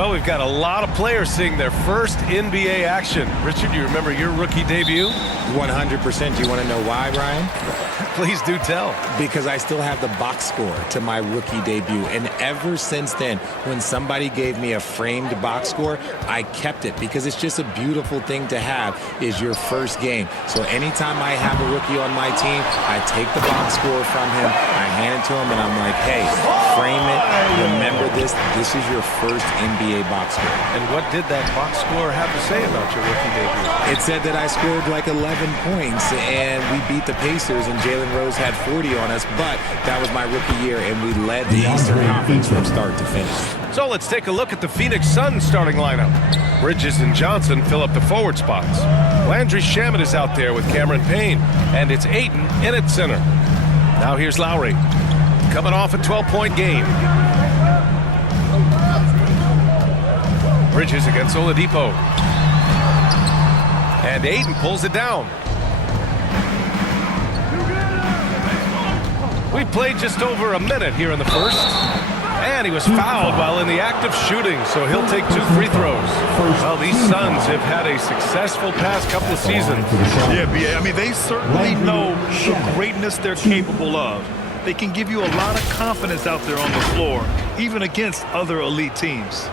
Well, we've got a lot of players seeing their first NBA action. Richard, you remember your rookie debut? 100%. Do you want to know why, Brian? Please do tell. Because I still have the box score to my rookie debut. And ever since then, when somebody gave me a framed box score, I kept it because it's just a beautiful thing to have is your first game. So anytime I have a rookie on my team, I take the box score from him, I hand it to him, and I'm like, hey, frame it. Remember this. This is your first NBA box score. And what did that box score have to say about your rookie debut? It said that I scored like 11 points, and we beat the Pacers, and Jalen Rose had 40 on us, but that was my rookie year, and we led the Eastern Conference from start to finish. So let's take a look at the Phoenix Suns starting lineup. Bridges and Johnson fill up the forward spots. Landry Shamet is out there with Cameron Payne, and it's Ayton in at center. Now here's Lowry, coming off a 12-point game. Bridges against Oladipo. And Ayton pulls it down. We played just over a minute here in the first. And he was fouled while in the act of shooting, so he'll take 2 free throws. Well, these Suns have had a successful past couple of seasons. Yeah, B.A. I mean, they certainly know the greatness they're capable of. They can give you a lot of confidence out there on the floor, even against other elite teams.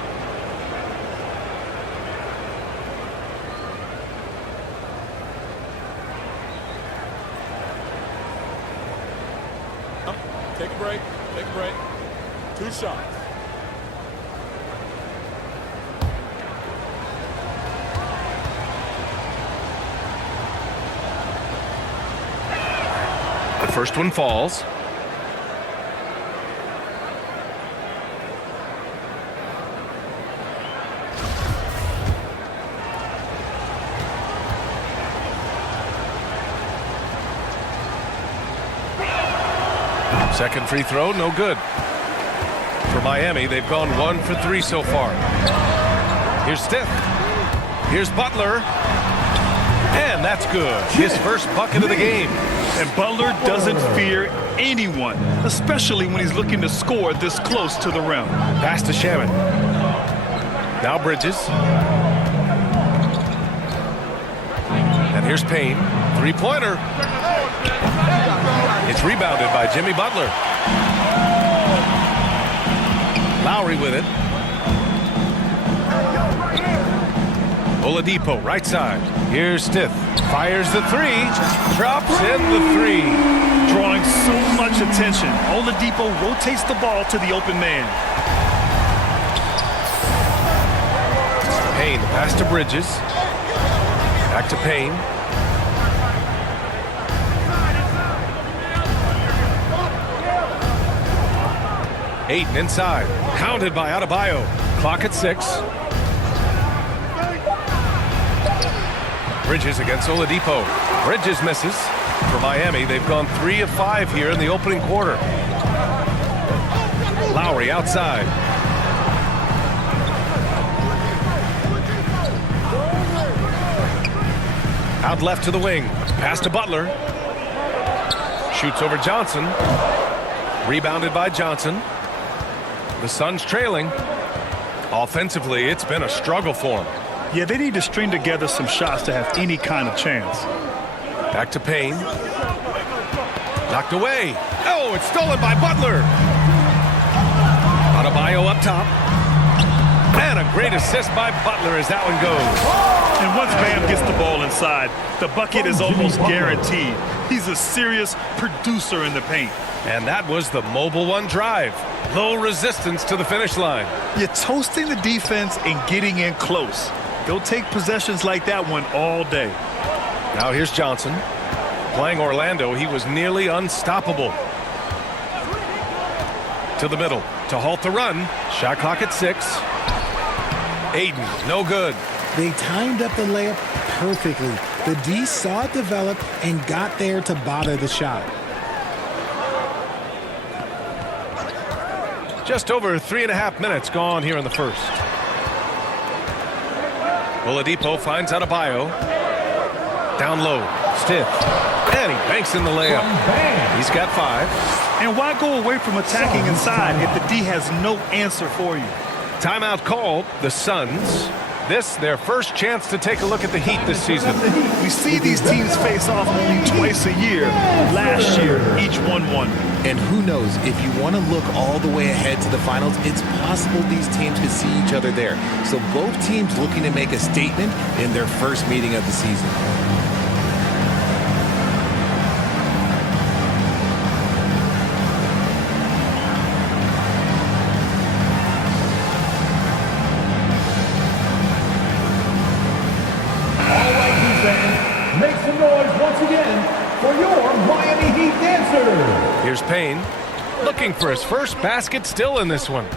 Take a break. Take a break. 2 shots. The first one falls. Second free throw, no good. For Miami, they've gone 1 for 3 so far. Here's Stith. Here's Butler. And that's good. His first bucket of the game. And Butler doesn't fear anyone, especially when he's looking to score this close to the rim. Pass to Shamet. Now Bridges. And here's Payne. Three-pointer. It's rebounded by Jimmy Butler. Lowry with it. Oladipo, right side. Here's Stith. Fires the 3. Drops in the 3. Drawing so much attention. Oladipo rotates the ball to the open man. Payne, the pass to Bridges. Back to Payne. Ayton inside. Pounded by Adebayo. Clock at 6. Bridges against Oladipo. Bridges misses. For Miami, they've gone 3 of 5 here in the opening quarter. Lowry outside. Out left to the wing. Pass to Butler. Shoots over Johnson. Rebounded by Johnson. The Suns trailing. Offensively, it's been a struggle for them. Yeah, they need to string together some shots to have any kind of chance. Back to Payne. Knocked away. Oh, it's stolen by Butler. Adebayo up top. And a great assist by Butler as that one goes. And once Bam gets the ball inside, the bucket is almost guaranteed. He's a serious producer in the paint. And that was the mobile one drive. Low resistance to the finish line. You're toasting the defense and getting in close. They'll take possessions like that one all day. Now here's Johnson. Playing Orlando, he was nearly unstoppable. To the middle to halt the run. Shot clock at 6. Ayton, no good. They timed up the layup perfectly. The D saw it develop and got there to bother the shot. Just over 3.5 minutes gone here in the first. Oladipo finds Adebayo. Down low. Stith. And he banks in the layup. He's got 5. And why go away from attacking inside if the D has no answer for you? Timeout called. The Suns. This, their first chance to take a look at the Heat this season. We see these teams face off only twice a year. Last year, each won one. And who knows, if you want to look all the way ahead to the finals, it's possible these teams could see each other there. So both teams looking to make a statement in their first meeting of the season. Make some noise once again for your Miami Heat dancer. Here's Payne, looking for his first basket, still in this one.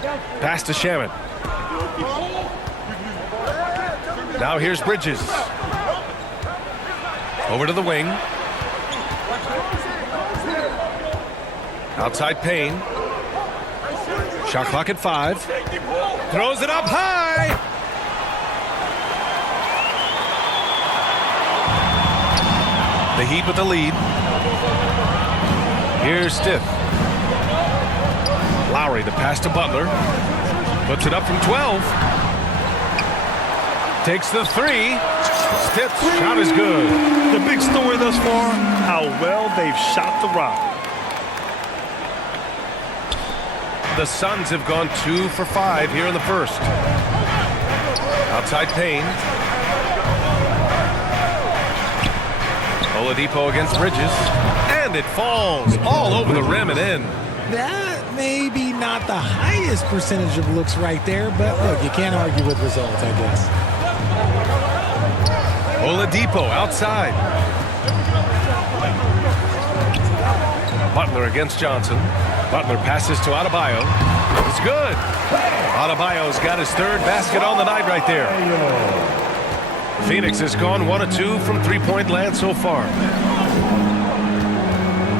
Pass to Shaman. Now here's Bridges. Over to the wing. Outside Payne. Shot clock at 5. Throws it up high. The Heat with the lead. Here's Stith. Lowry, the pass to Butler. Puts it up from 12. Takes the 3. Stith's shot is good. The big story thus far, how well they've shot the rock. The Suns have gone 2 for 5 here in the first. Outside Payne. Oladipo against Bridges, and it falls all over the rim and in. That may be not the highest percentage of looks right there, but look, you can't argue with results, I guess. Oladipo outside. Butler against Johnson. Butler passes to Adebayo. It's good. Adebayo's got his third basket on the night right there. Phoenix has gone 1 of 2 from three-point land so far.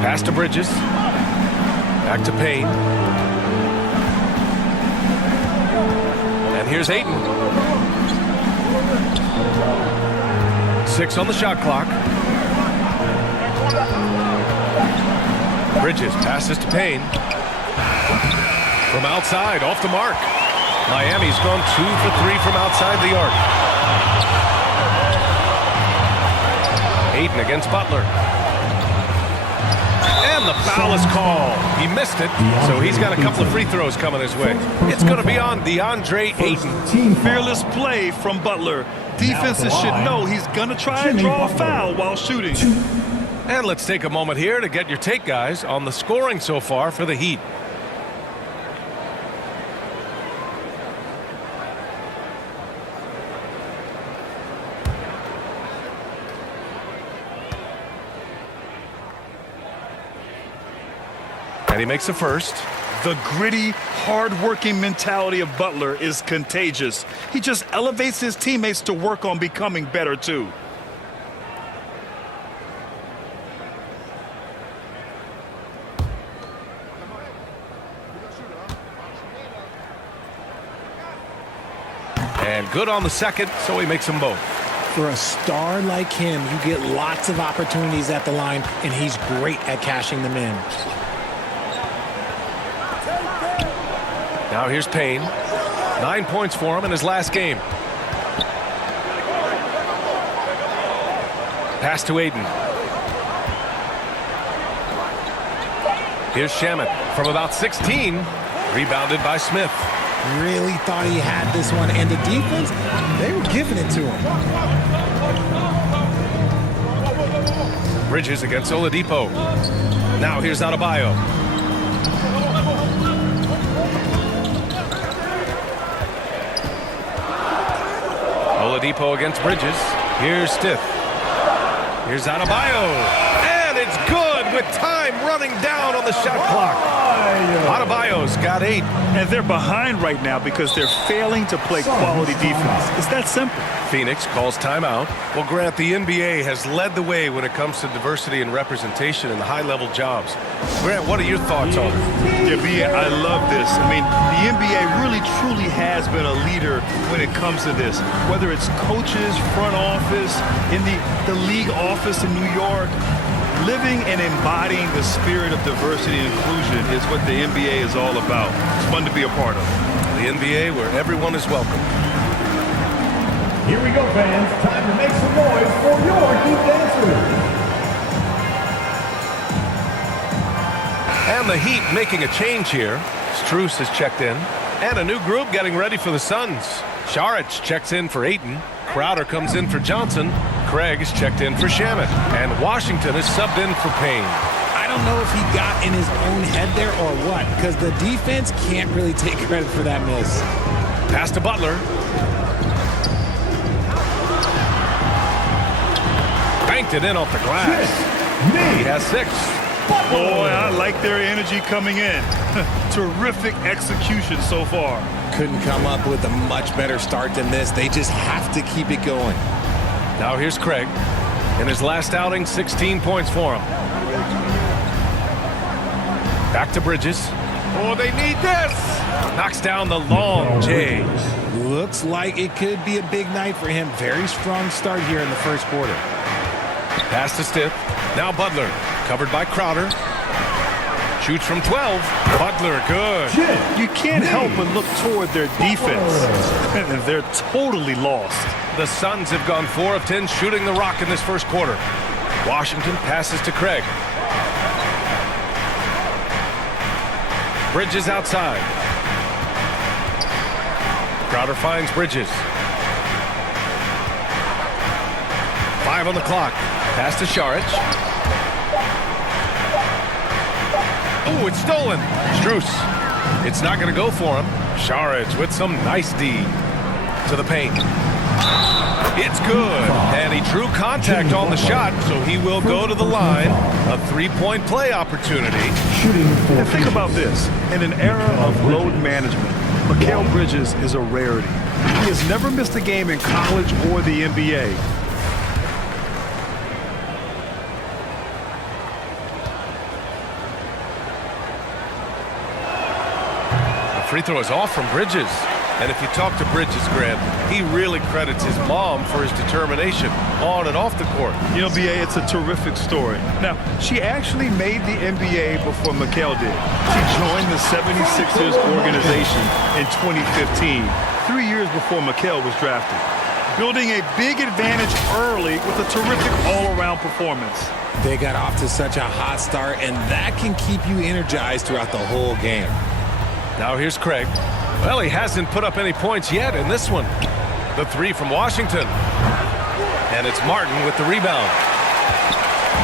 Pass to Bridges. Back to Payne. And here's Ayton. 6 on the shot clock. Bridges passes to Payne. From outside, off the mark. Miami's gone 2 for 3 from outside the arc. Ayton against Butler. And the foul is called. He missed it, so he's got a couple of free throws coming his way. It's going to be on DeAndre Ayton. Fearless play from Butler. Defenses should know he's going to try and draw a foul while shooting. And let's take a moment here to get your take, guys, on the scoring so far for the Heat. And he makes the first. The gritty, hard-working mentality of Butler is contagious. He just elevates his teammates to work on becoming better, too. And good on the second, so he makes them both. For a star like him, you get lots of opportunities at the line, and he's great at cashing them in. Now here's Payne. 9 points for him in his last game. Pass to Ayton. Here's Shaman from about 16. Rebounded by Smith. Really thought he had this one, and the defense, they were giving it to him. Bridges against Oladipo. Now here's Adebayo. Oladipo against Bridges. Here's Stith. Here's Adebayo. And it's good with time running down on the shot clock. Adebayo's got 8. And they're behind right now because they're failing to play quality defense. It's that simple. Phoenix calls timeout. Well, Grant, the NBA has led the way when it comes to diversity and representation in the high-level jobs. Grant, what are your thoughts on it? Yeah, I love this. I mean, the NBA really, truly has been a leader when it comes to this. Whether it's coaches, front office, in the league office in New York, living and embodying the spirit of diversity and inclusion is what the NBA is all about. It's fun to be a part of. the NBA where everyone is welcome. Here we go, fans. Time to make some noise for your Heat dancers. And the Heat making a change here. Strus has checked in. And a new group getting ready for the Suns. Saric checks in for Ayton. Crowder comes in for Johnson. Craig is checked in for Shamet. And Washington is subbed in for Payne. I don't know if he got in his own head there or what, because the defense can't really take credit for that miss. Pass to Butler. Banked it in off the glass. He has 6. Boy, I like their energy coming in. Terrific execution so far. Couldn't come up with a much better start than this. They just have to keep it going. Now here's Craig. In his last outing, 16 points for him. Back to Bridges. Oh, they need this! Knocks down the long J. Looks like it could be a big night for him. Very strong start here in the first quarter. Pass to Stiff. Now Butler. Covered by Crowder. Shoots from 12. Butler, good. You can't help but look toward their defense. They're totally lost. The Suns have gone 4 of 10 shooting the rock in this first quarter. Washington passes to Craig. Bridges outside. Crowder finds Bridges. 5 on the clock. Pass to Saric. Oh, it's stolen. Strus. It's not going to go for him. Saric with some nice D. To the paint. It's good. And he drew contact on the shot, so he will go to the line. A 3-point play opportunity. And think about this. In an era of load management, Mikal Bridges is a rarity. He has never missed a game in college or the NBA. Free throw is off from Bridges. And if you talk to Bridges, Grant, he really credits his mom for his determination on and off the court. You know, B.A., it's a terrific story. Now, she actually made the NBA before Mikal did. She joined the 76ers organization in 2015, 3 years before Mikal was drafted. Building a big advantage early with a terrific all-around performance. They got off to such a hot start, and that can keep you energized throughout the whole game. Now here's Craig. Well, he hasn't put up any points yet in this one. The 3 from Washington. And it's Martin with the rebound.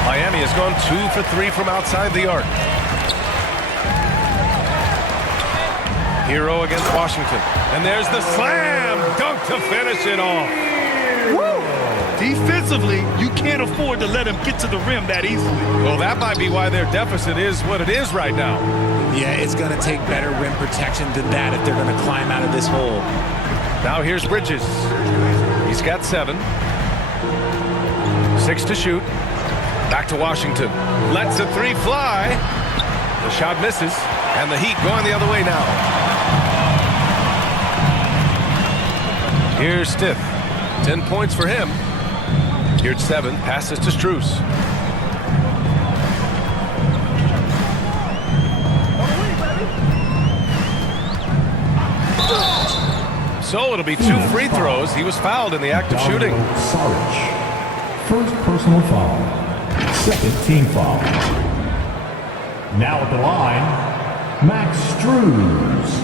Miami has gone 2 for 3 from outside the arc. Hero against Washington. And there's the slam dunk to finish it off. Woo! Defensively, you can't afford to let him get to the rim that easily. Well, that might be why their deficit is what it is right now. Yeah, it's going to take better rim protection than that if they're going to climb out of this hole. Now here's Bridges. He's got 7. 6 to shoot. Back to Washington. Lets a 3 fly. The shot misses. And the Heat going the other way now. Here's Stiff. 10 points for him. Here's 7. Passes to Strus. So it'll be 2 free throws. He was fouled in the act of shooting. Saric. First personal foul. Second team foul. Now at the line, Max Strus.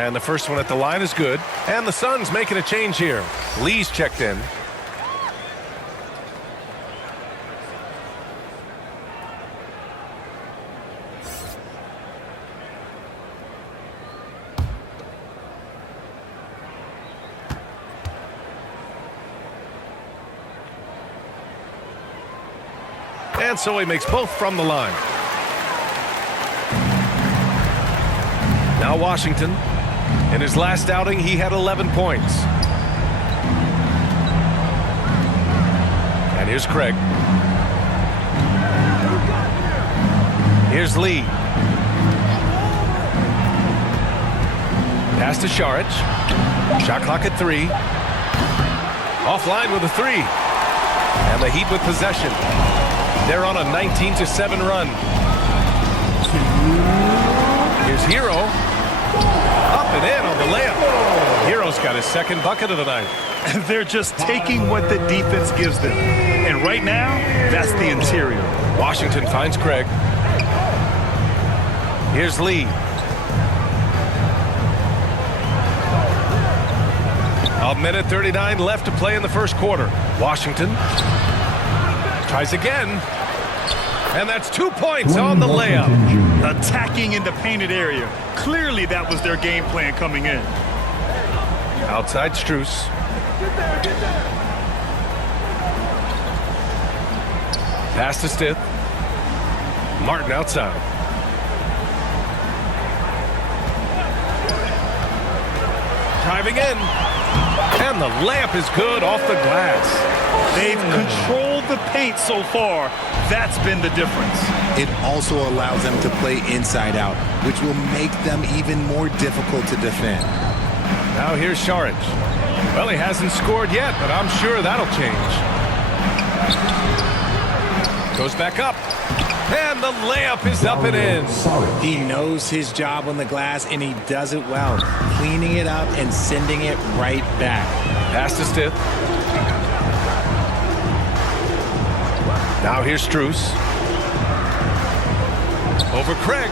And the first one at the line is good. And the Suns making a change here. Lee's checked in. And so he makes both from the line. Now Washington. In his last outing, he had 11 points. And here's Craig. Here's Lee. Pass to Saric. Shot clock at 3. Offline with a 3. And the Heat with possession. They're on a 19-7 run. Here's Hero. Up and in on the layup. Hero's got his second bucket of the night. They're just taking what the defense gives them. And right now, that's the interior. Washington finds Craig. Here's Lee. A minute 39 left to play in the first quarter. Washington tries again. And that's 2 points on the layup. Attacking in the painted area. Clearly that was their game plan coming in. Outside Strus. Pass to Stith. Martin outside. Driving in. And the layup is good off the glass. They've controlled the paint so far. That's been the difference. It also allows them to play inside out, which will make them even more difficult to defend. Now here's Saric. Well, he hasn't scored yet, but I'm sure that'll change. Goes back up. And the layup is up and in. He knows his job on the glass, and he does it well, cleaning it up and sending it right back. Pass to Stith. Now here's Strus. Over Craig.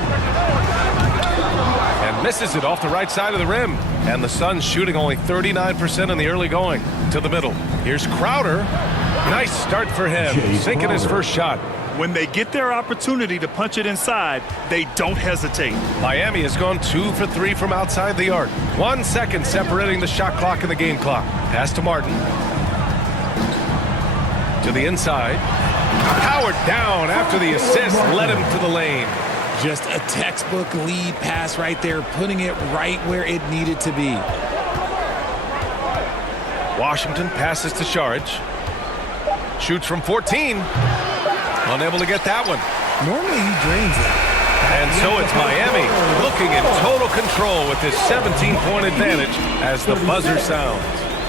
And misses it off the right side of the rim. And the Suns shooting only 39% in the early going. To the middle. Here's Crowder. Nice start for him. Sinking his first shot. When they get their opportunity to punch it inside, they don't hesitate. Miami has gone 2 for 3 from outside the arc. 1 second separating the shot clock and the game clock. Pass to Martin. To the inside. Howard down after the assist led him to the lane. Just a textbook lead pass right there, putting it right where it needed to be. Washington passes to Saric. Shoots from 14. Unable to get that one. Normally he drains that. And so it's Miami looking in total control with this 17-point advantage as the buzzer sounds.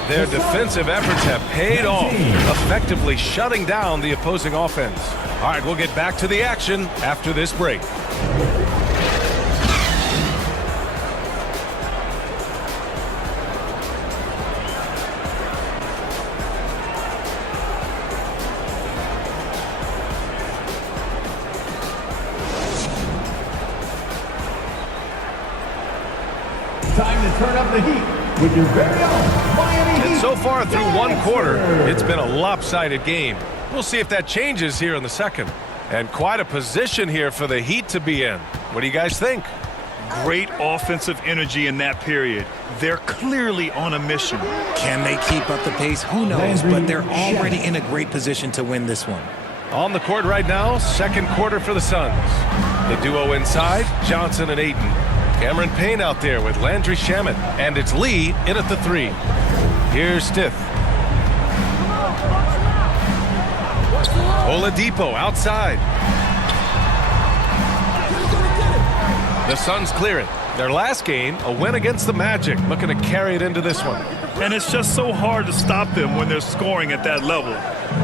Their defensive efforts have paid off, effectively shutting down the opposing offense. All right, we'll get back to the action after this break. Time to turn up the heat with your very own Miami Heat. And so far through one quarter, it's been a lopsided game. We'll see if that changes here in the second. And quite a position here for the Heat to be in. What do you guys think? Great offensive energy in that period. They're clearly on a mission. Can they keep up the pace? Who knows, but they're already in a great position to win this one. On the court right now, second quarter for the Suns. The duo inside, Johnson and Ayton. Cameron Payne out there with Landry Shamet. And it's Lee in at the 3. Here's Stith. Oladipo outside. The Suns clear it. Their last game, a win against the Magic, looking to carry it into this one. And it's just so hard to stop them when they're scoring at that level.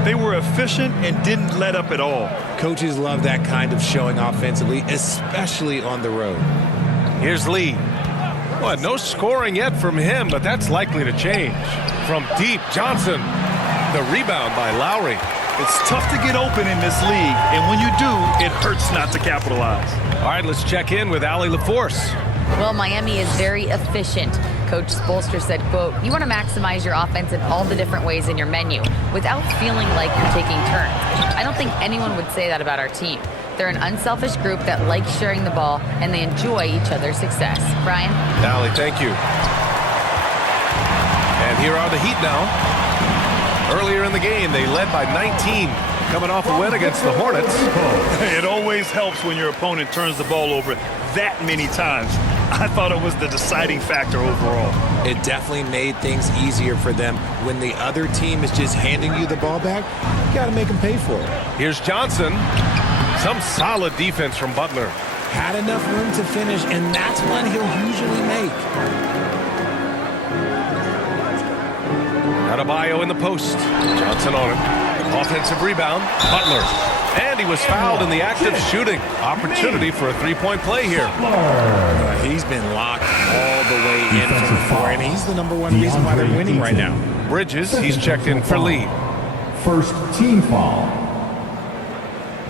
They were efficient and didn't let up at all. Coaches love that kind of showing offensively, especially on the road. Here's Lee. Well, no scoring yet from him, but that's likely to change. From deep, Johnson. The rebound by Lowry. It's tough to get open in this league, and when you do, it hurts not to capitalize. All right, let's check in with Allie LaForce. Well, Miami is very efficient. Coach Spoelstra said, quote, "You want to maximize your offense in all the different ways in your menu without feeling like you're taking turns." I don't think anyone would say that about our team. They're an unselfish group that likes sharing the ball, and they enjoy each other's success. Brian? Allie, thank you. And here are the Heat now. Earlier in the game, they led by 19, coming off a win against the Hornets. It always helps when your opponent turns the ball over that many times. I thought it was the deciding factor overall. It definitely made things easier for them. When the other team is just handing you the ball back, you got to make them pay for it. Here's Johnson. Some solid defense from Butler. Had enough room to finish, and that's one he'll usually make. Adebayo in the post. Johnson on him. Offensive rebound. Butler. And he was fouled in the act of shooting. Opportunity for a three-point play here. He's been locked all the way in from the floor, and he's the number one reason why they're winning right now. Bridges, he's checked in for Lee. First team foul.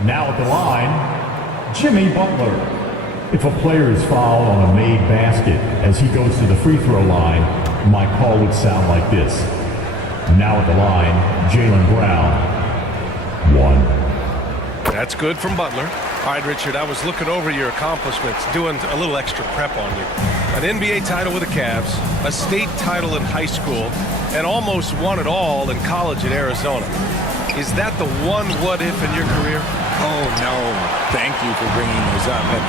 Now at the line, Jimmy Butler. If a player is fouled on a made basket as he goes to the free throw line, my call would sound like this. Now at the line, Jaylen Brown. 1. That's good from Butler. All right, Richard, I was looking over your accomplishments, doing a little extra prep on you. An NBA title with the Cavs, a state title in high school, and almost won it all in college at Arizona. Is that the one what-if in your career? Oh, no. Thank you for bringing those up. But,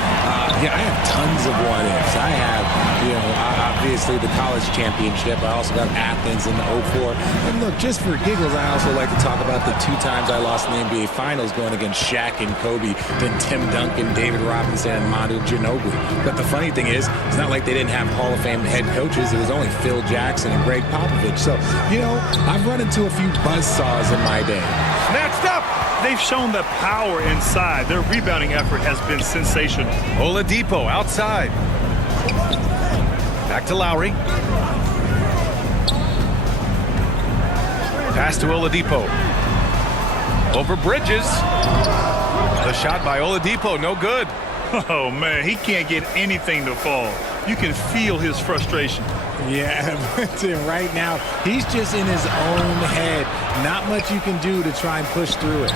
yeah, I have tons of what-ifs. I have, obviously the college championship. I also got Athens in the 04. And look, just for giggles, I also like to talk about the 2 times I lost in the NBA Finals going against Shaq and Kobe, then Tim Duncan, David Robinson, and Manu Ginobili. But the funny thing is, it's not like they didn't have Hall of Fame head coaches. It was only Phil Jackson and Greg Popovich. So, I've run into a few buzzsaws in my day. Snatched up! They've shown the power inside. Their rebounding effort has been sensational. Oladipo outside. Back to Lowry. Pass to Oladipo. Over Bridges. The shot by Oladipo, no good. Oh, man, he can't get anything to fall. You can feel his frustration. Yeah, right now, he's just in his own head. Not much you can do to try and push through it.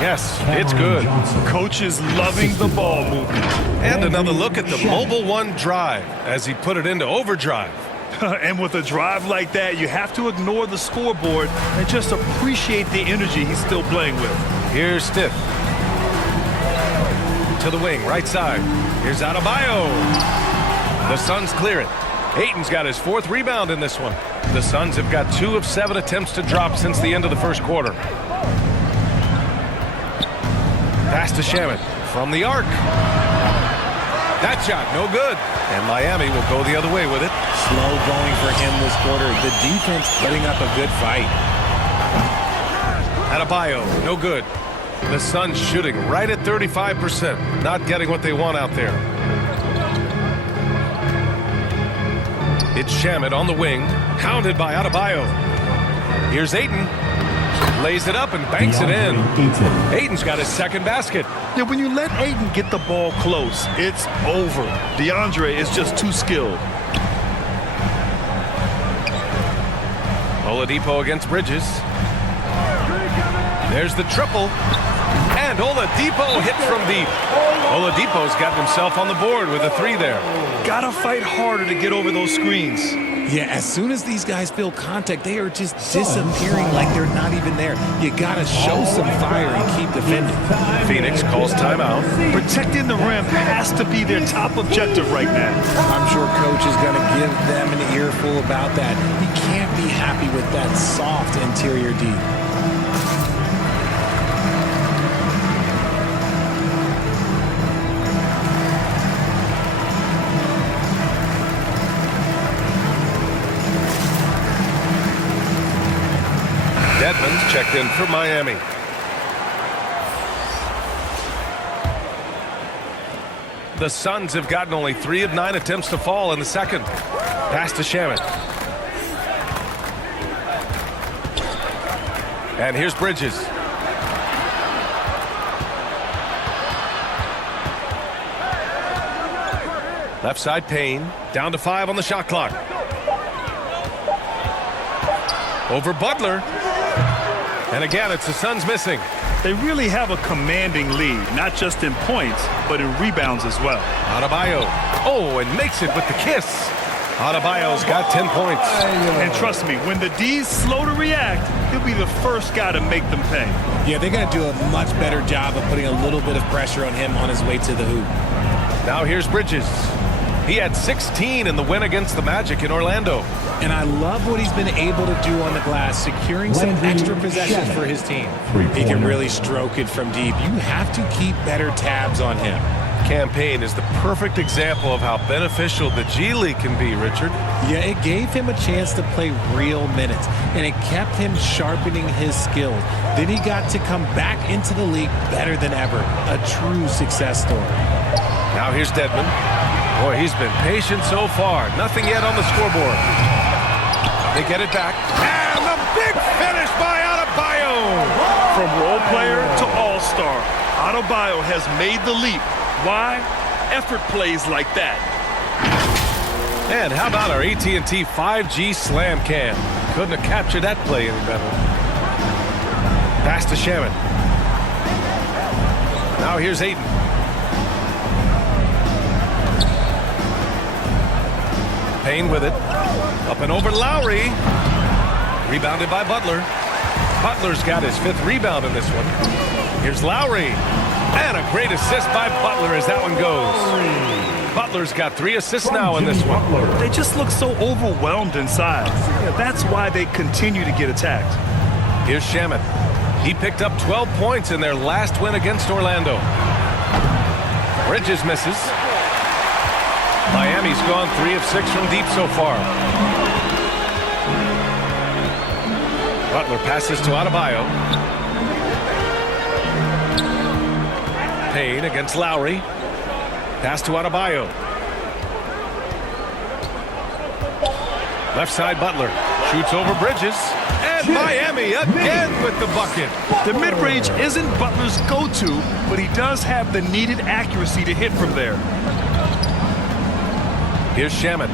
Yes, it's good. Coach is loving the ball movement. And another look at the Mobile One drive as he put it into overdrive. And with a drive like that, you have to ignore the scoreboard and just appreciate the energy he's still playing with. Here's Stiff. To the wing, right side. Here's Adebayo. The Suns clear it. Ayton's got his 4th rebound in this one. The Suns have got 2 of 7 attempts to drop since the end of the first quarter. Pass to Shamet from the arc. That shot, no good. And Miami will go the other way with it. Slow going for him this quarter. The defense putting up a good fight. Adebayo, no good. The Suns shooting right at 35%. Not getting what they want out there. It's Shamet on the wing, hounded by Adebayo. Here's Ayton. Lays it up and banks it in. Ayton's got his 2nd basket. Yeah, when you let Ayton get the ball close, it's over. DeAndre is just too skilled. Oladipo against Bridges. There's the triple. And Oladipo hit from deep. Oladipo's got himself on the board with a 3 there. Gotta fight harder to get over those screens. Yeah, as soon as these guys feel contact, they are just disappearing like they're not even there. You gotta show some fire and keep defending. Phoenix calls timeout. Protecting the rim has to be their top objective right now. I'm sure coach is gonna give them an earful about that. He can't be happy with that soft interior D. Edmonds checked in for Miami. The Suns have gotten only 3 of 9 attempts to fall in the second. Pass to Shamet. And here's Bridges. Left side Payne. Down to 5 on the shot clock. Over Butler. And again, it's the Suns missing. They really have a commanding lead, not just in points, but in rebounds as well. Adebayo. Oh, and makes it with the kiss. Adebayo's got 10 points. And trust me, when the D's slow to react, he'll be the first guy to make them pay. Yeah, they got to do a much better job of putting a little bit of pressure on him on his way to the hoop. Now here's Bridges. He had 16 in the win against the Magic in Orlando. And I love what he's been able to do on the glass, securing some extra possessions for his team. He can really stroke it from deep. You have to keep better tabs on him. Campaign is the perfect example of how beneficial the G League can be, Richard. Yeah, it gave him a chance to play real minutes, and it kept him sharpening his skills. Then he got to come back into the league better than ever. A true success story. Now here's Dedmon. Boy, he's been patient so far. Nothing yet on the scoreboard. They get it back. And the big finish by Adebayo. From role player to all-star, Adebayo has made the leap. Why? Effort plays like that. And how about our AT&T 5G Slam Cam? Couldn't have captured that play any better. Pass to Shaman. Now here's Ayton. Payne with it. Up and over Lowry. Rebounded by Butler. Butler's got his 5th rebound in this one. Here's Lowry. And a great assist by Butler as that one goes. Butler's got 3 assists now in this one. They just look so overwhelmed inside. That's why they continue to get attacked. Here's Shaman. He picked up 12 points in their last win against Orlando. Bridges misses. Miami's gone 3 of 6 from deep so far. Butler passes to Adebayo. Payne against Lowry. Pass to Adebayo. Left side Butler. Shoots over Bridges. And Miami again with the bucket. The mid-range isn't Butler's go-to, but he does have the needed accuracy to hit from there. Here's Shaman.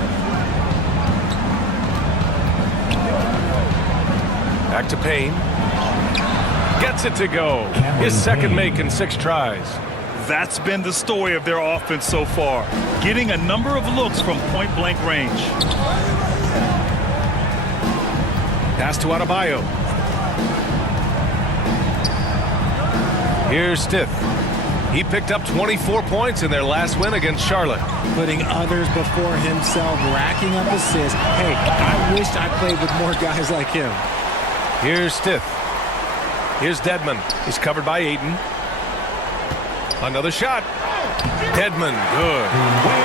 Back to Payne. Gets it to go. His second make in 6 tries. That's been the story of their offense so far, getting a number of looks from point-blank range. Pass to Adebayo. Here's Stith. He picked up 24 points in their last win against Charlotte. Putting others before himself, racking up assists. Hey, I wished I played with more guys like him. Here's Stith. Here's Dedmon. He's covered by Ayton. Another shot. Dedmon, good.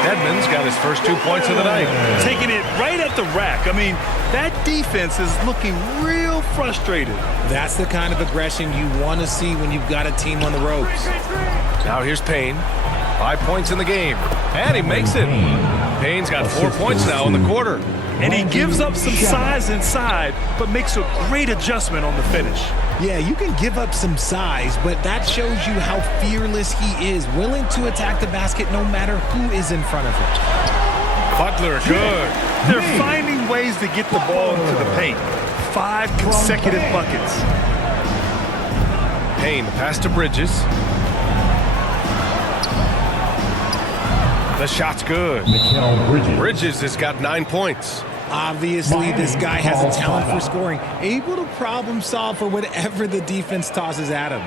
Dedmon's got his first 2 points of the night. Taking it right at the rack. I mean, that defense is looking real frustrated. That's the kind of aggression you want to see when you've got a team on the ropes. Now here's Payne. 5 points in the game. And he makes it. Payne's got 4 points now in the quarter. And he gives up some size inside, but makes a great adjustment on the finish. Yeah, you can give up some size, but that shows you how fearless he is, willing to attack the basket no matter who is in front of him. Butler, good. They're finding ways to get the ball into the paint. 5 consecutive buckets. Payne, pass to Bridges. The shot's good. Bridges has got 9 points. Obviously, this guy has a talent for scoring, able to problem solve for whatever the defense tosses at him.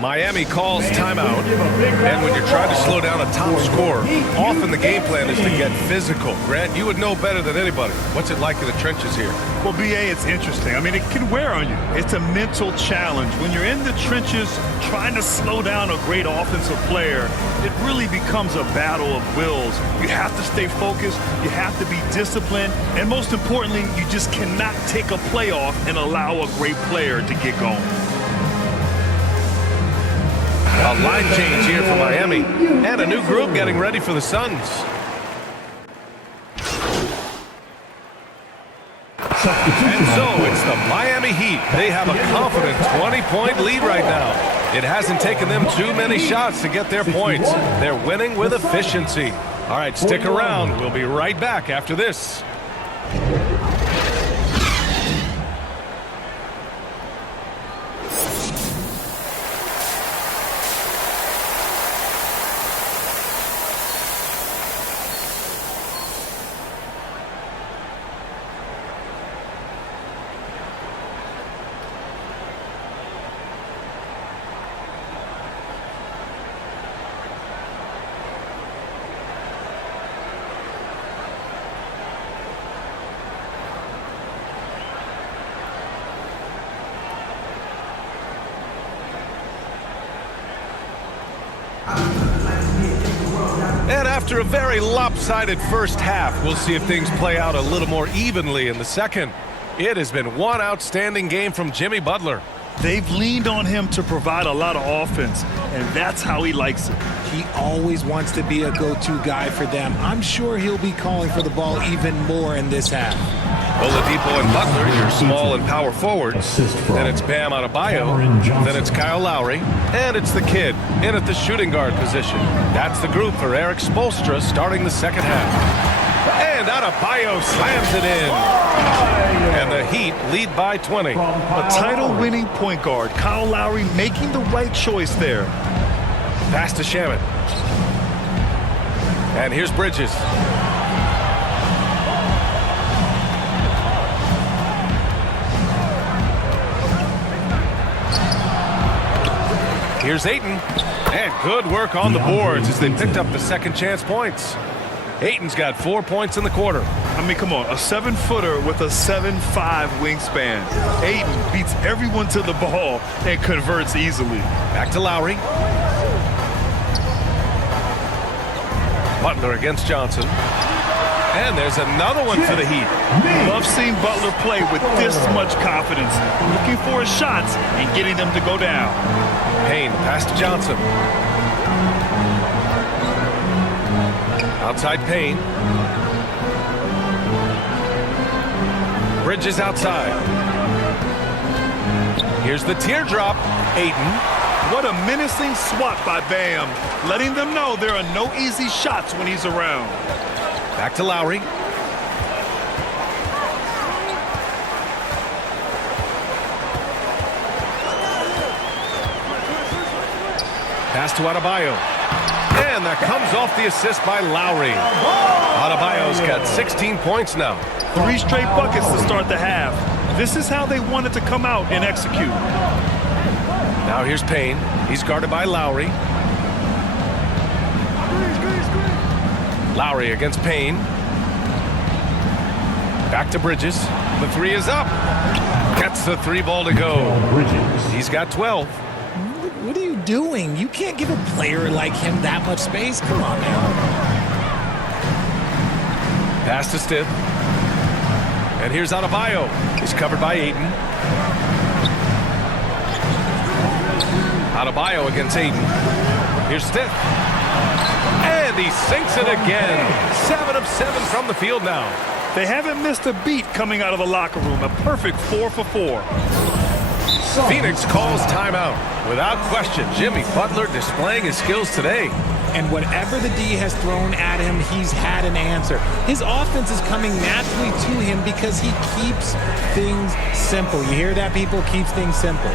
Miami calls timeout, and when you're trying to slow down a top scorer, often the game plan is to get physical. Grant, you would know better than anybody. What's it like in the trenches here? Well, B.A., it's interesting. I mean, it can wear on you. It's a mental challenge. When you're in the trenches trying to slow down a great offensive player, it really becomes a battle of wills. You have to stay focused. You have to be disciplined. And most importantly, you just cannot take a play off and allow a great player to get going. A line change here for Miami, and a new group getting ready for the Suns. And so it's the Miami Heat. They have a confident 20-point lead right now. It hasn't taken them too many shots to get their points. They're winning with efficiency. All right, stick around. We'll be right back after this. after a very lopsided first half, we'll see if things play out a little more evenly in the second. It has been one outstanding game from Jimmy Butler. They've leaned on him to provide a lot of offense, and that's how he likes it. He always wants to be a go-to guy for them. I'm sure he'll be calling for the ball even more in this half. Oladipo and Butler, your small and power forwards. Then it's Bam Adebayo. Then it's Kyle Lowry. And it's the kid in at the shooting guard position. That's the group for Eric Spoelstra starting the second half. And Adebayo slams it in. And the Heat lead by 20. A title-winning point guard, Kyle Lowry making the right choice there. Pass to Shamet. And here's Bridges. Here's Ayton. And good work on the boards as they picked up the second chance points. Ayton's got 4 points in the quarter. I mean, come on, a 7-footer with a 7'5" wingspan. Ayton beats everyone to the ball and converts easily. Back to Lowry. Butler against Johnson. And there's another one for the Heat. Love seeing Butler play with this much confidence, looking for his shots and getting them to go down. Payne, pass to Johnson. Outside Payne. Bridges outside. Here's the teardrop. Ayton. What a menacing swat by Bam, letting them know there are no easy shots when he's around. Back to Lowry. Pass to Adebayo. And that comes off the assist by Lowry. Adebayo's got 16 points now. 3 straight buckets to start the half. This is how they wanted to come out and execute. Now here's Payne. He's guarded by Lowry. Lowry against Payne. Back to Bridges. The three is up. Gets the 3 ball to go. He's got 12. What are you doing? You can't give a player like him that much space. Come on now. Pass to Stiff. And here's Adebayo. He's covered by Ayton. Adebayo against Ayton. Here's Stiff. And he sinks it again. 7 of 7 from the field now. They haven't missed a beat coming out of the locker room. A perfect 4 for 4. Phoenix calls timeout. Without question, Jimmy Butler displaying his skills today. And whatever the D has thrown at him, he's had an answer. His offense is coming naturally to him because he keeps things simple. You hear that, people? Keeps things simple.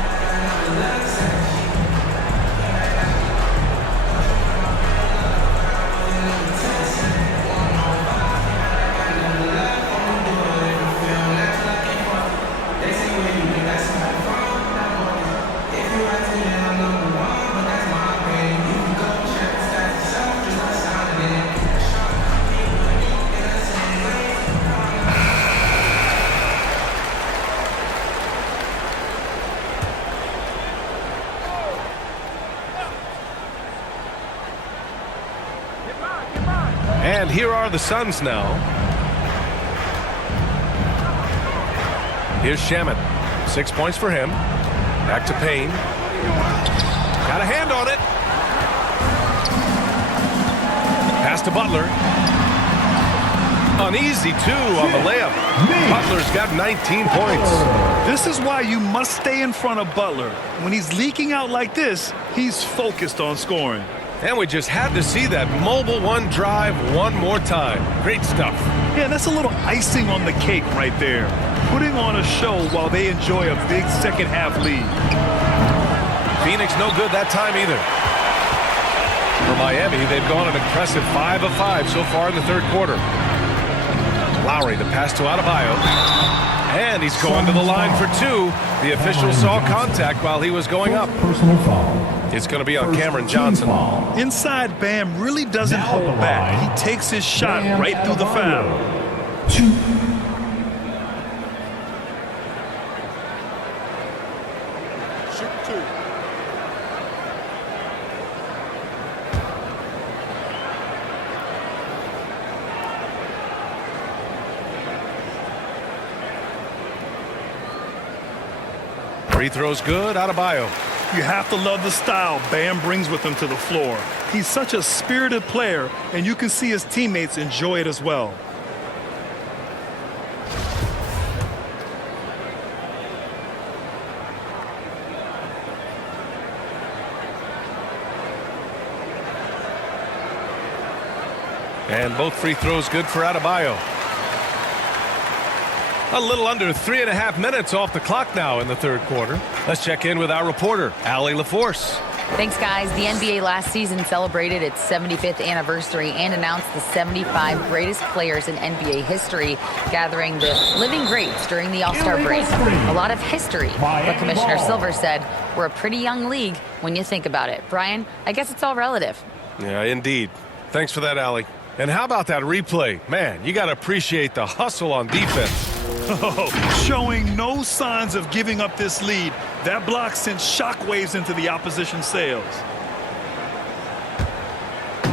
And here are the Suns now. Here's Shamet. 6 points for him. Back to Payne. Got a hand on it. Pass to Butler. An easy 2 on the layup. Butler's got 19 points. This is why you must stay in front of Butler. When he's leaking out like this, he's focused on scoring. And we just had to see that mobile one drive one more time. Great stuff. Yeah, that's a little icing on the cake right there. Putting on a show while they enjoy a big second half lead. Phoenix no good that time either. For Miami, they've gone an impressive 5 of 5 so far in the third quarter. Lowry, the pass to Adebayo. And he's going to the line for 2. The official saw contact while he was going up. Personal foul. It's going to be on Cameron Johnson. Inside, Bam really doesn't hold back. He takes his shot right through the foul. 2. Shoot 2. Free throw's good. Adebayo. You have to love the style Bam brings with him to the floor. He's such a spirited player, and you can see his teammates enjoy it as well. And both free throws good for Adebayo. A little under 3.5 minutes off the clock now in the third quarter. Let's check in with our reporter, Allie LaForce. Thanks, guys. The NBA last season celebrated its 75th anniversary and announced the 75 greatest players in NBA history, gathering the living greats during the All-Star break. A lot of history, but Commissioner Silver said we're a pretty young league when you think about it. Brian, I guess it's all relative. Yeah, indeed. Thanks for that, Allie. And how about that replay? Man, you got to appreciate the hustle on defense. Oh, showing no signs of giving up this lead. That block sent shockwaves into the opposition sails.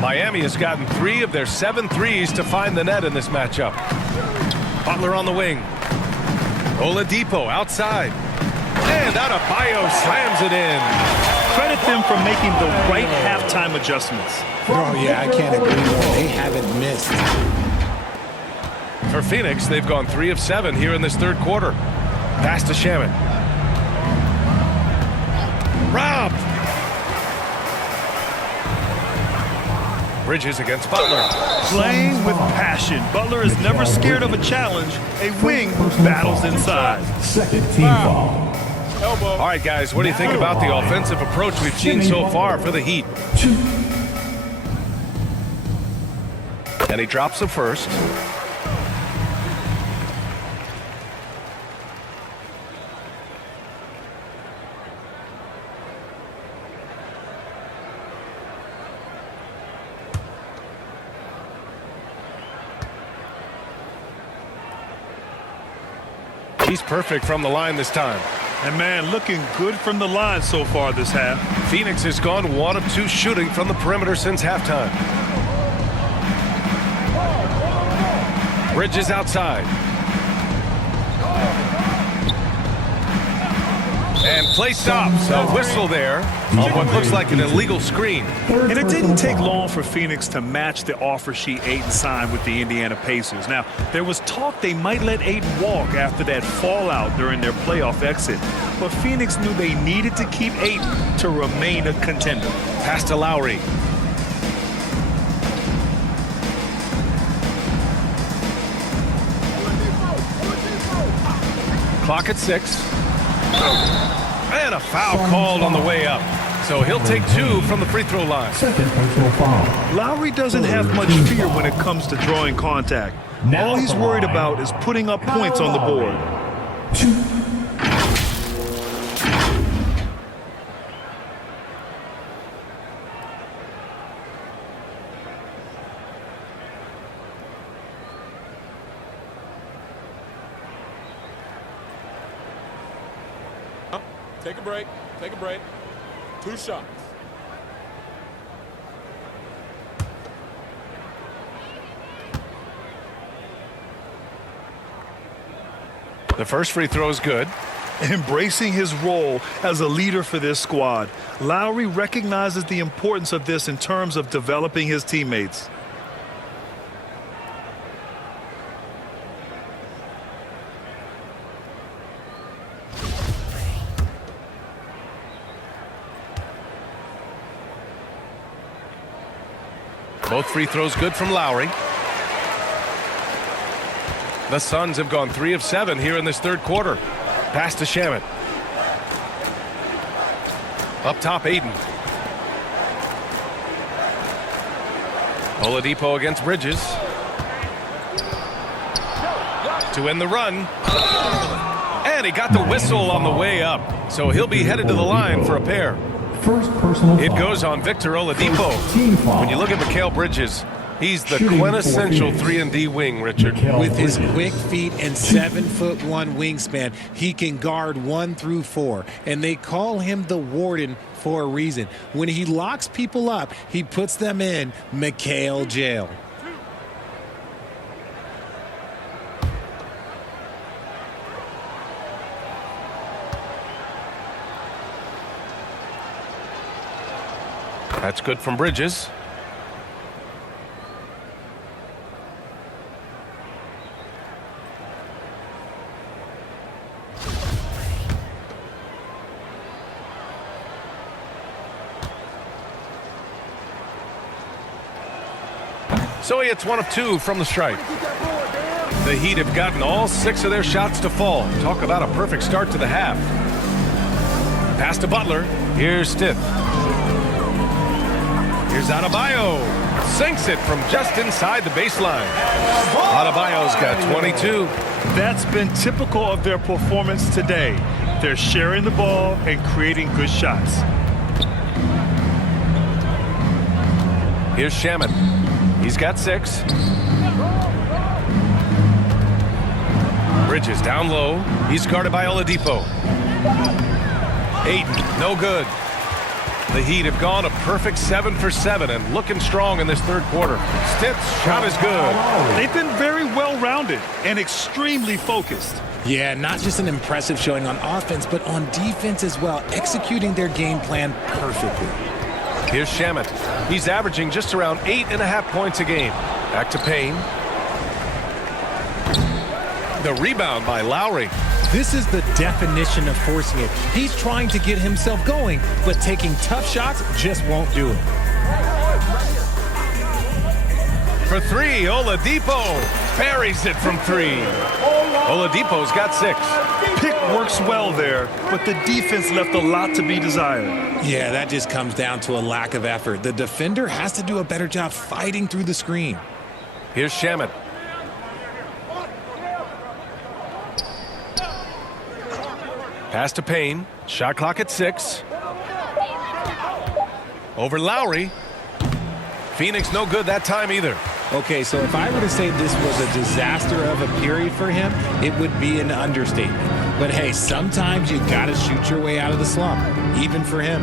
Miami has gotten 3 of their 7 threes to find the net in this matchup. Butler on the wing. Oladipo outside. And Adebayo slams it in. Credit them for making the right halftime adjustments. Oh, yeah, I can't agree more. They haven't missed. For Phoenix, they've gone 3 of 7 here in this third quarter. Pass to Shaman. Robbed. Bridges against Butler. Playing with passion. Butler is never scared of a challenge. A wing battles inside. Second team foul. All right, guys, what do you think about the offensive approach we've seen so far for the Heat? And he drops the first. He's perfect from the line this time. And man, looking good from the line so far this half. Phoenix has gone 1 of 2 shooting from the perimeter since halftime. Bridges outside. And play stops. A whistle there on what looks like an illegal screen. And it didn't take long for Phoenix to match the offer sheet Ayton signed with the Indiana Pacers. Now, there was talk they might let Ayton walk after that fallout during their playoff exit. But Phoenix knew they needed to keep Ayton to remain a contender. Pass to Lowry. Clock at 6. And a foul called on the way up. So he'll take 2 from the free throw line. Second personal foul. Lowry doesn't have much fear when it comes to drawing contact. All he's worried about is putting up points on the board. 2. Take a break. Take a break. 2 shots. The first free throw is good. Embracing his role as a leader for this squad, Lowry recognizes the importance of this in terms of developing his teammates. Both free throws good from Lowry. The Suns have gone 3 of 7 here in this third quarter. Pass to Shaman. Up top, Ayton. Oladipo against Bridges. To end the run. And he got the whistle on the way up. So he'll be headed to the line for a pair. First personal It foul. goes on Victor Oladipo. Team foul. When you look at Mikal Bridges, he's the Shooting quintessential for 3-and-D wing, Richard. Mikal With his Bridges. quick feet and 7'1" wingspan, he can guard 1 through 4. And they call him the Warden for a reason. When he locks people up, he puts them in Mikal jail. That's good from Bridges. So he hits 1 of 2 from the strike. The Heat have gotten all 6 of their shots to fall. Talk about a perfect start to the half. Pass to Butler. Here's Stith. Here's Adebayo. Sinks it from just inside the baseline. Adebayo's got 22. That's been typical of their performance today. They're sharing the ball and creating good shots. Here's Shamet. He's got 6. Bridges down low. He's guarded by Oladipo. Ayton, no good. The Heat have gone a perfect 7 for 7 and looking strong in this third quarter. Stith's shot is good. They've been very well-rounded and extremely focused. Yeah, not just an impressive showing on offense, but on defense as well, executing their game plan perfectly. Here's Shamet. He's averaging just around 8.5 points a game. Back to Payne. The rebound by Lowry. This is the definition of forcing it. He's trying to get himself going, but taking tough shots just won't do it. For 3, Oladipo buries it from 3. Oladipo's got 6. Pick works well there, but the defense left a lot to be desired. Yeah, that just comes down to a lack of effort. The defender has to do a better job fighting through the screen. Here's Shamet. Pass to Payne. Shot clock at 6. Over Lowry. Phoenix no good that time either. Okay, so if I were to say this was a disaster of a period for him, it would be an understatement. But hey, sometimes you gotta shoot your way out of the slump, even for him.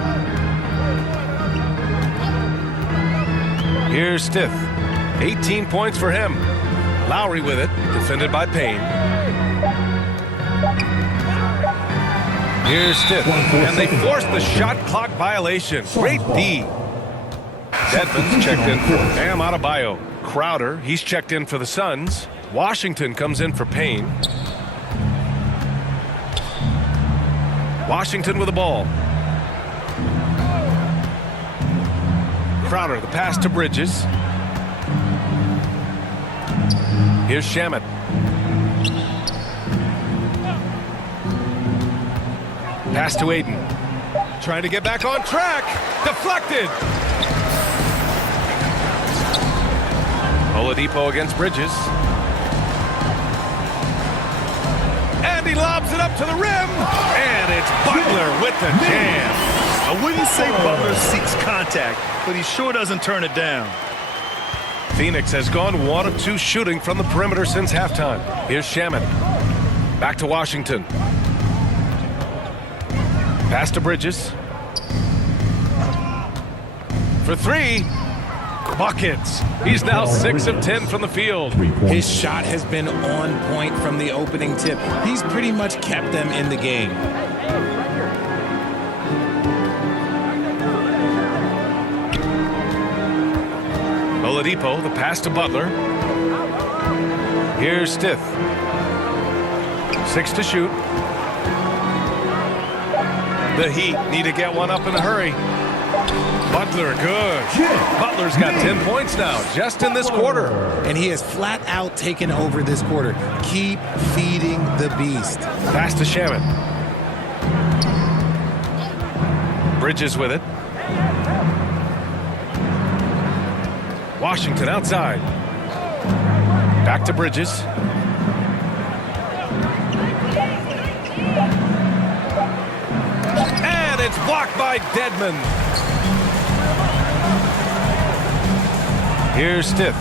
Here's Stith. 18 points for him. Lowry with it, defended by Payne. Here's Stith, and they forced the shot clock violation. Great D. Dedmon's checked in for Bam Adebayo. Crowder, he's checked in for the Suns. Washington comes in for Payne. Washington with the ball. Crowder, the pass to Bridges. Here's Shamet. Pass to Ayton. Trying to get back on track. Deflected. Oladipo against Bridges. And he lobs it up to the rim. And it's Butler with the jam. I wouldn't say Butler seeks contact, but he sure doesn't turn it down. Phoenix has gone 1 of 2 shooting from the perimeter since halftime. Here's Shamet. Back to Washington. Pass to Bridges. For 3. Buckets. He's now 6 of 10 from the field. His shot has been on point from the opening tip. He's pretty much kept them in the game. Oladipo, the pass to Butler. Here's Stith. 6 to shoot. The Heat need to get one up in a hurry. Butler, good. Butler's got 10 points now, just in this quarter. And he has flat out taken over this quarter. Keep feeding the beast. Pass to Shamet. Bridges with it. Washington outside. Back to Bridges. And it's blocked by Dedmon. Here's Stith.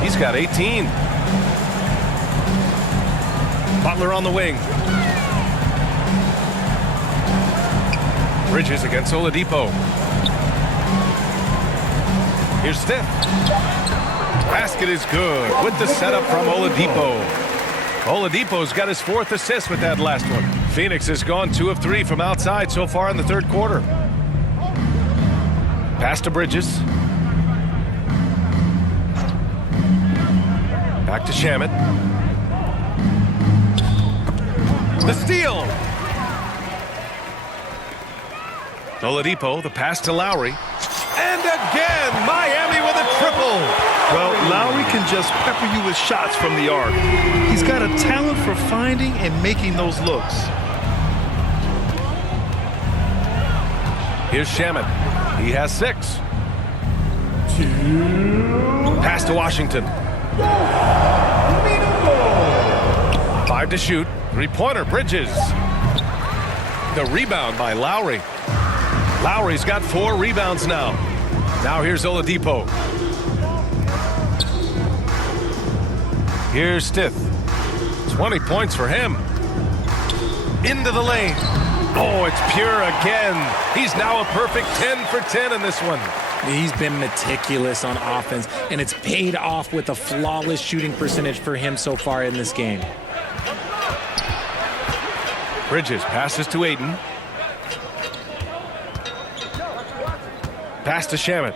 He's got 18. Butler on the wing. Bridges against Oladipo. Here's Stith. Basket is good with the setup from Oladipo. Oladipo's got his 4th assist with that last one. Phoenix has gone 2 of 3 from outside so far in the third quarter. Pass to Bridges. Back to Shamet. The steal. Oladipo, the pass to Lowry. And again, Miami with a triple. Well, Lowry can just pepper you with shots from the arc. He's got a talent for finding and making those looks. Here's Shamet. He has 6. Pass to Washington. 5 to shoot. 3-pointer, Bridges. The rebound by Lowry. Lowry's got 4 rebounds now. Now here's Oladipo. Here's Stith. 20 points for him. Into the lane. Oh, it's pure again. He's now a perfect 10 for 10 in this one. He's been meticulous on offense, and it's paid off with a flawless shooting percentage for him so far in this game. Bridges passes to Ayton. Pass to Shamet.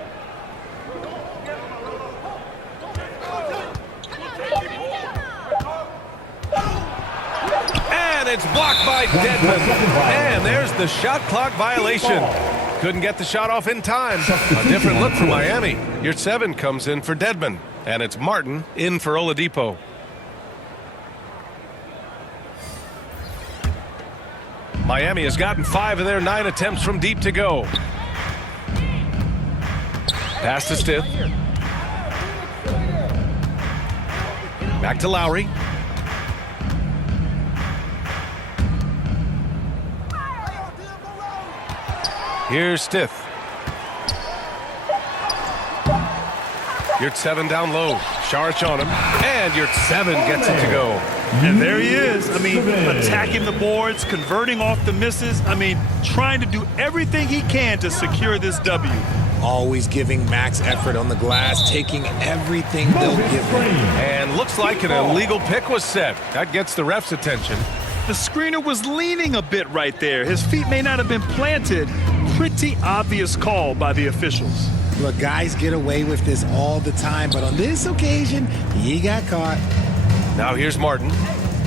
And it's blocked by Dedmon. And there's the shot clock violation. Couldn't get the shot off in time. A different look for Miami. Your 7 comes in for Dedmon. And it's Martin in for Oladipo. Miami has gotten 5 of their 9 attempts from deep to go. Pass to Stith. Back to Lowry. Here's Stith. Your 7 down low. Sharch on him. And your 7 gets it to go. And there he is. I mean, attacking the boards, converting off the misses. I mean, trying to do everything he can to secure this W. Always giving max effort on the glass, taking everything they'll give him. And looks like an illegal pick was set. That gets the ref's attention. The screener was leaning a bit right there. His feet may not have been planted. Pretty obvious call by the officials. Look, guys get away with this all the time, but on this occasion, he got caught. Now here's Martin.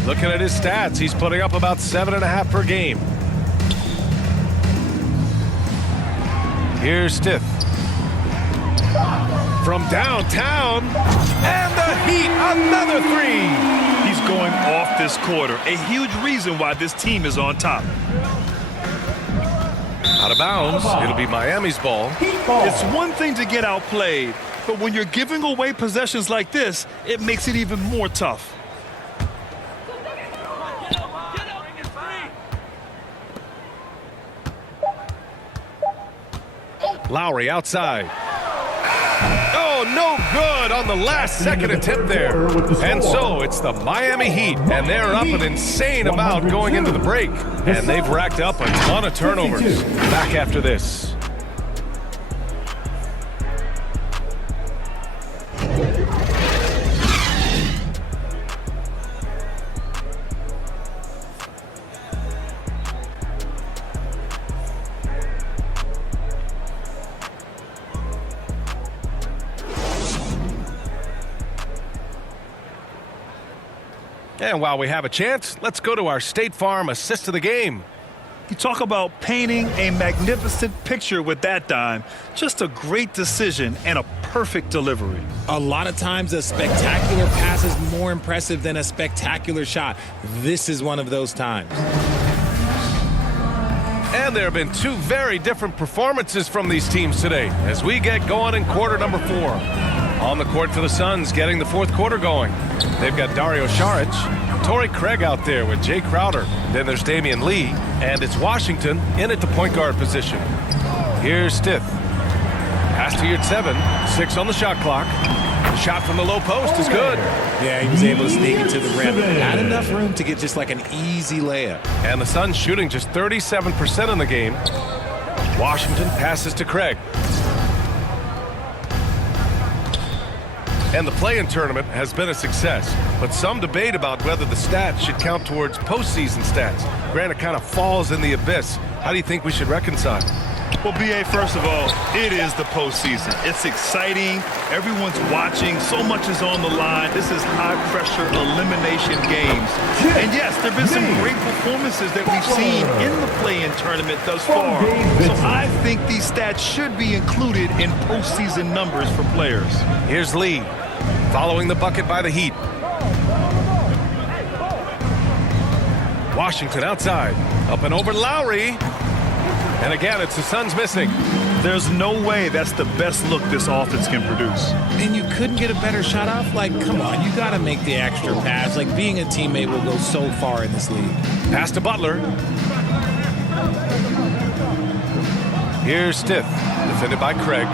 Looking at his stats, he's putting up about 7.5 per game. Here's Stith. From downtown, and the Heat, another 3. He's going off this quarter. A huge reason why this team is on top. Out of bounds. It'll be Miami's ball. It's one thing to get outplayed, but when you're giving away possessions like this, it makes it even more tough. Lowry outside. Oh, no good on the last second attempt there. And so it's the Miami Heat, and they're up an insane amount going into the break. And they've racked up a ton of turnovers. Back after this. And while we have a chance, let's go to our State Farm assist of the game. You talk about painting a magnificent picture with that dime. Just a great decision and a perfect delivery. A lot of times a spectacular pass is more impressive than a spectacular shot. This is one of those times. And there have been 2 very different performances from these teams today as we get going in quarter number 4. On the court for the Suns, getting the 4th quarter going. They've got Dario Saric, Torrey Craig out there with Jay Crowder. Then there's Damian Lee, and it's Washington in at the point guard position. Here's Stith. Pass to your 7, 6 on the shot clock. The shot from the low post is good. Yeah, he was able to sneak it to the rim. Had enough room to get just like an easy layup. And the Suns shooting just 37% in the game. Washington passes to Craig. And the play-in tournament has been a success, but some debate about whether the stats should count towards postseason stats. Granted, it kind of falls in the abyss. How do you think we should reconcile? Well, B.A., first of all, it is the postseason. It's exciting. Everyone's watching. So much is on the line. This is high-pressure elimination games. And, yes, there have been some great performances that we've seen in the play-in tournament thus far. So I think these stats should be included in postseason numbers for players. Here's Lee, following the bucket by the Heat. Washington outside. Up and over Lowry. And again, it's the Suns missing. There's no way that's the best look this offense can produce. And you couldn't get a better shot off? Like, come on, you got to make the extra pass. Like, being a teammate will go so far in this league. Pass to Butler. Here's Stith, defended by Craig.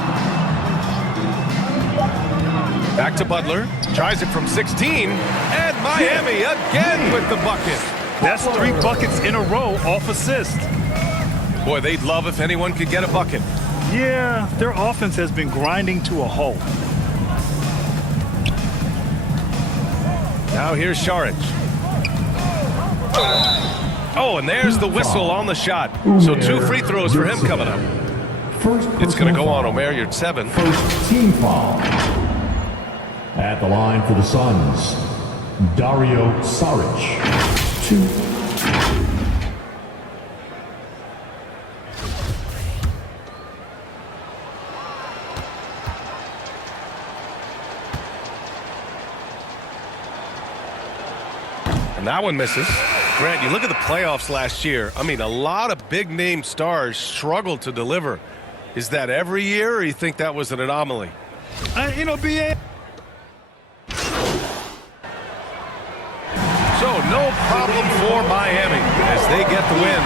Back to Butler. Tries it from 16. And Miami again with the bucket. That's 3 buckets in a row off assist. Boy, they'd love if anyone could get a bucket. Yeah, their offense has been grinding to a halt. Now here's Šarić. Oh, and there's the whistle on the shot. So 2 free throws for him coming up. It's going to go on Omer, you're at 7. First team foul. At the line for the Suns, Dario Saric. 2. And that one misses. Grant, you look at the playoffs last year. I mean, a lot of big-name stars struggled to deliver. Is that every year, or you think that was an anomaly? You know, B.A. So, no problem for Miami as they get the win.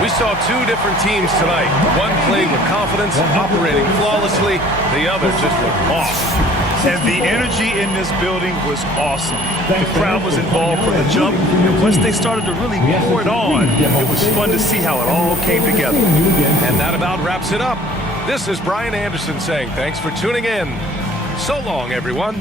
We saw 2 different teams tonight. One playing with confidence, operating flawlessly. The other just went off. And the energy in this building was awesome. The crowd was involved from the jump, and once they started to really pour it on, it was fun to see how it all came together. And that about wraps it up. This is Brian Anderson saying thanks for tuning in. So long, everyone.